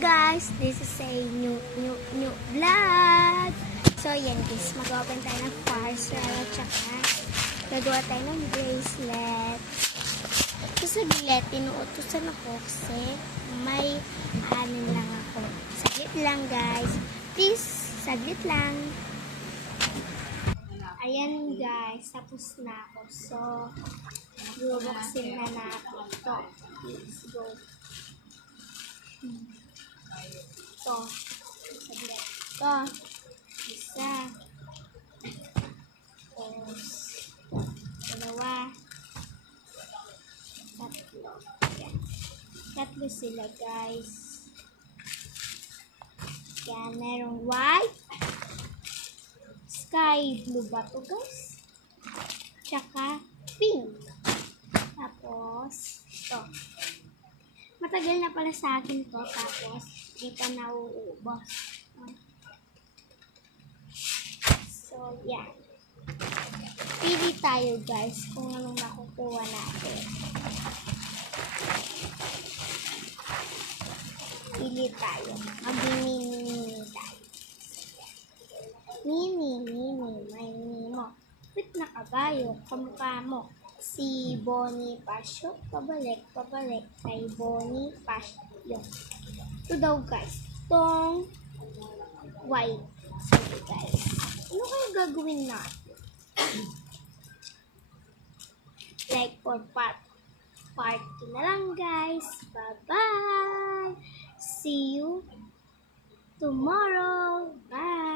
guys, this is a new vlog. So yan guys, mag-open tayo ng parcel at saka gagawa tayo ng bracelet. So saglit, tinuutosan ako kasi may anin lang ako. Saglit lang guys, please, saglit lang. Ayan guys, tapos na ako. So, bubuksin na natin ito. Let's go. Ito. Saglit. Ito. Isa. Tapos, dalawa. Tatlo. Ayan. Tatlo sila guys. Yan, merong white. Sky blue ba ito guys? Tsaka pink. Tapos, ito. Matagal na pala sa akin to. Tapos, di pa nauubos. So, yan. Pili tayo guys kung anong makukuha natin. Pili tayo. Mag-mini tayo. Mini, may mini mo. Wait na kabayo, kamukha mo. Si Bonnie Pasyo, pabalik kay Bonnie Pasyo. Ito daw guys, itong white. Sige guys, ano kaya gagawin natin? Like for part 2 na lang guys. Bye-bye! See you tomorrow. Bye!